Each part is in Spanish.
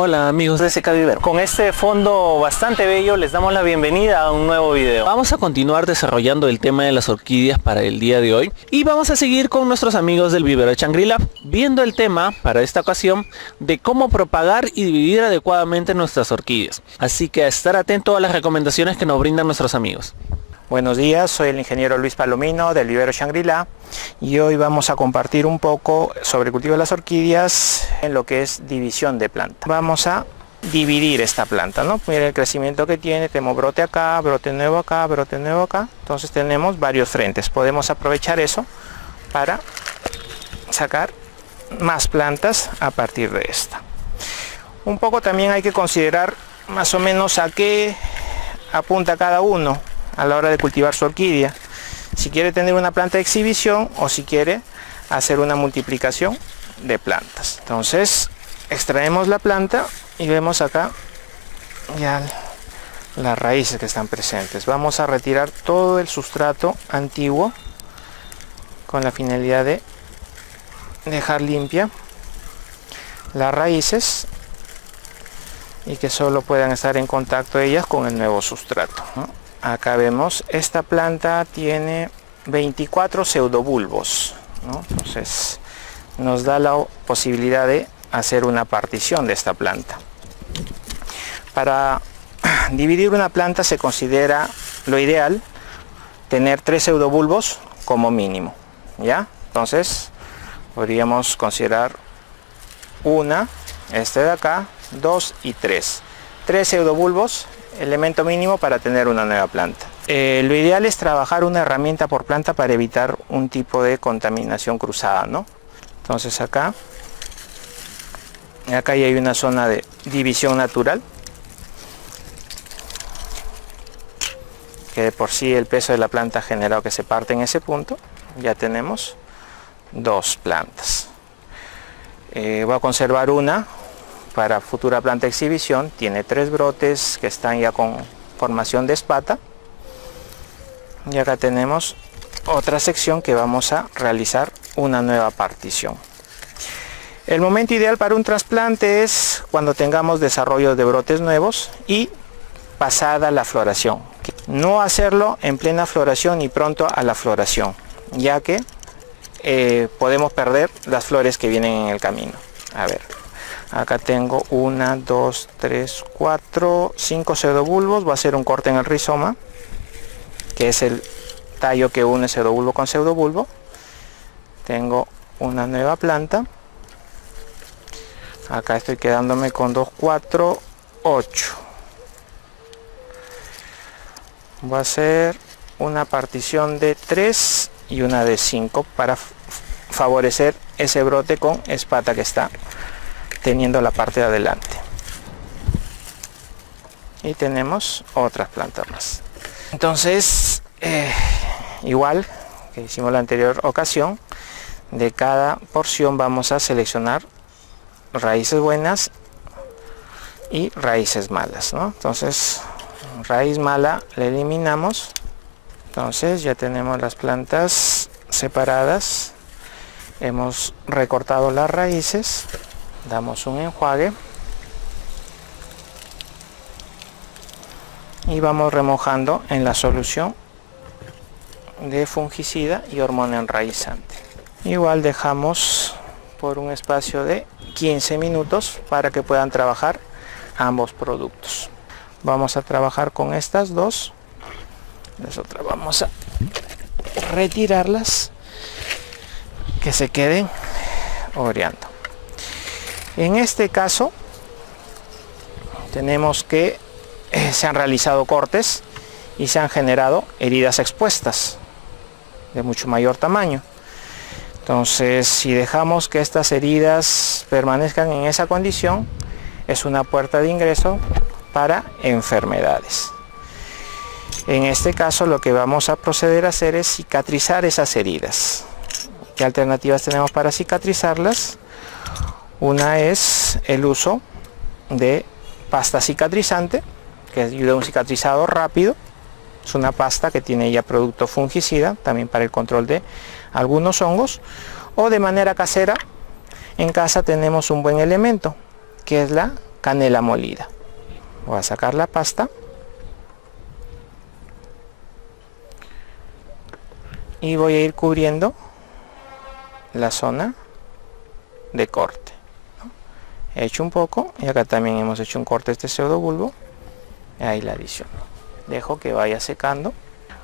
Hola amigos de SK Vivero. Con este fondo bastante bello les damos la bienvenida a un nuevo video. Vamos a continuar desarrollando el tema de las orquídeas para el día de hoy y vamos a seguir con nuestros amigos del vivero de Shangri-La, viendo el tema para esta ocasión de cómo propagar y dividir adecuadamente nuestras orquídeas. Así que a estar atento a las recomendaciones que nos brindan nuestros amigos. Buenos días, soy el ingeniero Luis Palomino del vivero Shangri-La y hoy vamos a compartir un poco sobre el cultivo de las orquídeas en lo que es división de planta. Vamos a dividir esta planta, ¿no? Mira el crecimiento que tiene, tenemos brote acá, brote nuevo acá, brote nuevo acá. Entonces tenemos varios frentes, podemos aprovechar eso para sacar más plantas a partir de esta. Un poco también hay que considerar más o menos a qué apunta cada uno a la hora de cultivar su orquídea, si quiere tener una planta de exhibición o si quiere hacer una multiplicación de plantas. Entonces extraemos la planta y vemos acá ya las raíces que están presentes. Vamos a retirar todo el sustrato antiguo con la finalidad de dejar limpia las raíces y que solo puedan estar en contacto ellas con el nuevo sustrato, ¿no? Acá vemos, esta planta tiene 24 pseudobulbos, ¿no? Entonces nos da la posibilidad de hacer una partición de esta planta. Para dividir una planta se considera lo ideal tener 3 pseudobulbos como mínimo, ¿ya? Entonces podríamos considerar una, este de acá, 2 y 3. 3 pseudobulbos, elemento mínimo para tener una nueva planta. Lo ideal es trabajar una herramienta por planta para evitar un tipo de contaminación cruzada, ¿no? Entonces acá ya hay una zona de división natural, que de por sí el peso de la planta ha generado que se parte en ese punto. Ya tenemos 2 plantas. Voy a conservar una para futura planta de exhibición. Tiene 3 brotes que están ya con formación de espata. Y acá tenemos otra sección que vamos a realizar una nueva partición. El momento ideal para un trasplante es cuando tengamos desarrollo de brotes nuevos y pasada la floración. No hacerlo en plena floración ni pronto a la floración, ya que podemos perder las flores que vienen en el camino. A ver, acá tengo 1, 2, 3, 4, 5 pseudobulbos. Voy a hacer un corte en el rizoma, que es el tallo que une pseudobulbo con pseudobulbo. Tengo una nueva planta. Acá estoy quedándome con 2, 4, 8. Voy a hacer una partición de 3 y una de 5 para favorecer ese brote con espata que está teniendo la parte de adelante. Y tenemos otras plantas más. Entonces igual que hicimos la anterior ocasión, de cada porción vamos a seleccionar raíces buenas y raíces malas, ¿no? Entonces raíz mala la eliminamos. Entonces ya tenemos las plantas separadas, hemos recortado las raíces, damos un enjuague y vamos remojando en la solución de fungicida y hormona enraizante. Igual dejamos por un espacio de 15 minutos para que puedan trabajar ambos productos. Vamos a trabajar con estas dos. Las otras vamos a retirarlas, que se queden oreando. En este caso tenemos que se han realizado cortes y se han generado heridas expuestas de mucho mayor tamaño. Entonces, si dejamos que estas heridas permanezcan en esa condición, es una puerta de ingreso para enfermedades. En este caso lo que vamos a proceder a hacer es cicatrizar esas heridas. ¿Qué alternativas tenemos para cicatrizarlas? Una es el uso de pasta cicatrizante, que ayuda a un cicatrizado rápido. Es una pasta que tiene ya producto fungicida, también para el control de algunos hongos. O de manera casera, en casa tenemos un buen elemento, que es la canela molida. Voy a sacar la pasta y voy a ir cubriendo la zona de corte, ¿no? He hecho un poco y acá también hemos hecho un corte este pseudobulbo. Ahí la adiciono. Dejo que vaya secando.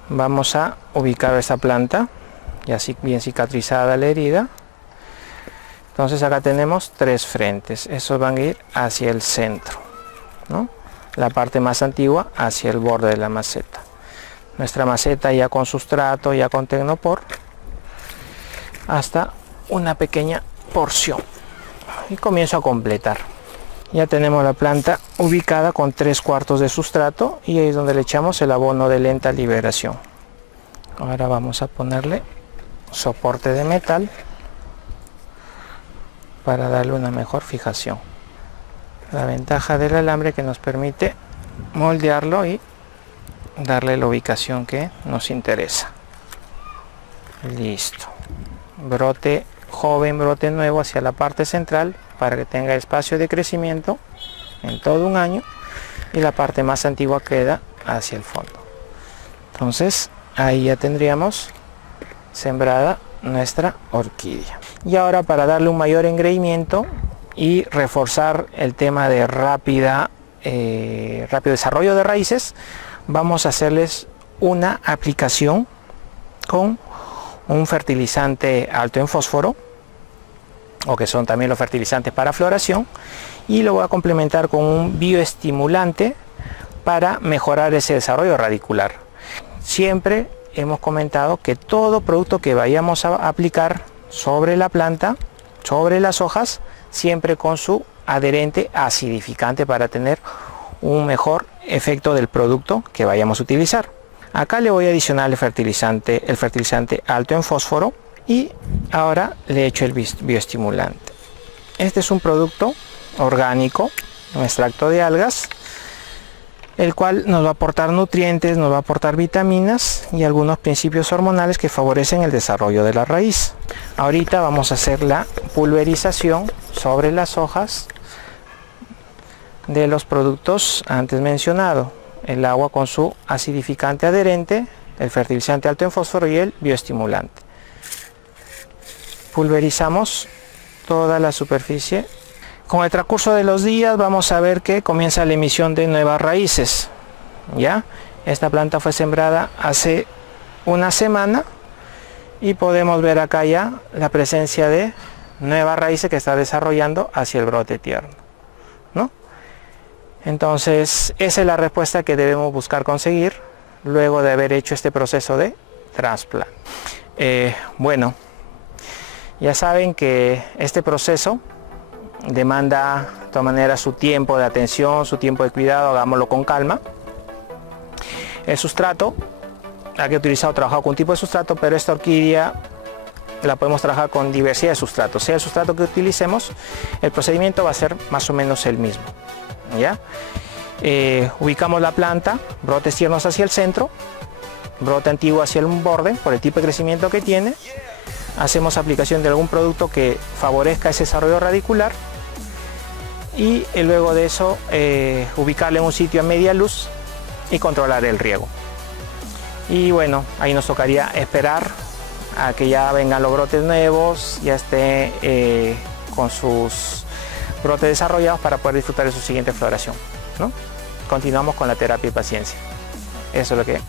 Vamos a ubicar esta planta ya así bien cicatrizada la herida. Entonces acá tenemos 3 frentes. Esos van a ir hacia el centro, ¿no? La parte más antigua hacia el borde de la maceta. Nuestra maceta ya con sustrato, ya con tecnopor, hasta una pequeña porción. Y comienzo a completar. Ya tenemos la planta ubicada con 3/4 de sustrato y ahí es donde le echamos el abono de lenta liberación. Ahora vamos a ponerle soporte de metal para darle una mejor fijación. La ventaja del alambre que nos permite moldearlo y darle la ubicación que nos interesa. Listo. Brote joven, brote nuevo hacia la parte central para que tenga espacio de crecimiento en todo un año, y la parte más antigua queda hacia el fondo. Entonces ahí ya tendríamos sembrada nuestra orquídea. Y ahora, para darle un mayor engreimiento y reforzar el tema de rápido desarrollo de raíces, vamos a hacerles una aplicación con un fertilizante alto en fósforo, o que son también los fertilizantes para floración, y lo voy a complementar con un bioestimulante para mejorar ese desarrollo radicular. Siempre hemos comentado que todo producto que vayamos a aplicar sobre la planta, sobre las hojas, siempre con su adherente acidificante para tener un mejor efecto del producto que vayamos a utilizar. Acá le voy a adicionar el fertilizante alto en fósforo, y ahora le echo el bioestimulante. Este es un producto orgánico, un extracto de algas, el cual nos va a aportar nutrientes, nos va a aportar vitaminas y algunos principios hormonales que favorecen el desarrollo de la raíz. Ahorita vamos a hacer la pulverización sobre las hojas de los productos antes mencionados: el agua con su acidificante adherente, el fertilizante alto en fósforo y el bioestimulante. Pulverizamos toda la superficie. Con el transcurso de los días vamos a ver que comienza la emisión de nuevas raíces. ¿Ya? Esta planta fue sembrada hace una semana y podemos ver acá ya la presencia de nuevas raíces que está desarrollando hacia el brote tierno, ¿no? Entonces esa es la respuesta que debemos buscar conseguir luego de haber hecho este proceso de trasplante. Bueno, ya saben que este proceso demanda de todas maneras su tiempo de atención, su tiempo de cuidado. Hagámoslo con calma. El sustrato, hay que trabajar con un tipo de sustrato, pero esta orquídea la podemos trabajar con diversidad de sustratos. Sea el sustrato que utilicemos, el procedimiento va a ser más o menos el mismo. ¿Ya? Ubicamos la planta, brotes tiernos hacia el centro, brote antiguo hacia el borde por el tipo de crecimiento que tiene. Hacemos aplicación de algún producto que favorezca ese desarrollo radicular, y luego de eso ubicarle en un sitio a media luz y controlar el riego. Y bueno, ahí nos tocaría esperar a que ya vengan los brotes nuevos, ya esté con sus brotes desarrollados para poder disfrutar de su siguiente floración, ¿no? Continuamos con la terapia y paciencia. Eso es lo que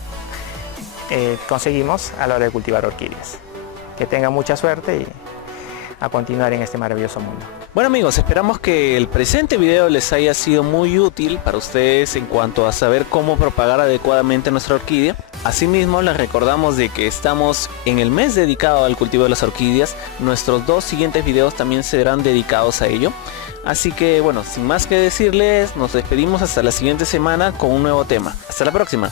conseguimos a la hora de cultivar orquídeas. Que tengan mucha suerte y a continuar en este maravilloso mundo. Bueno amigos, esperamos que el presente video les haya sido muy útil para ustedes en cuanto a saber cómo propagar adecuadamente nuestra orquídea. Asimismo, les recordamos de que estamos en el mes dedicado al cultivo de las orquídeas. Nuestros 2 siguientes videos también serán dedicados a ello. Así que bueno, sin más que decirles, nos despedimos hasta la siguiente semana con un nuevo tema. Hasta la próxima.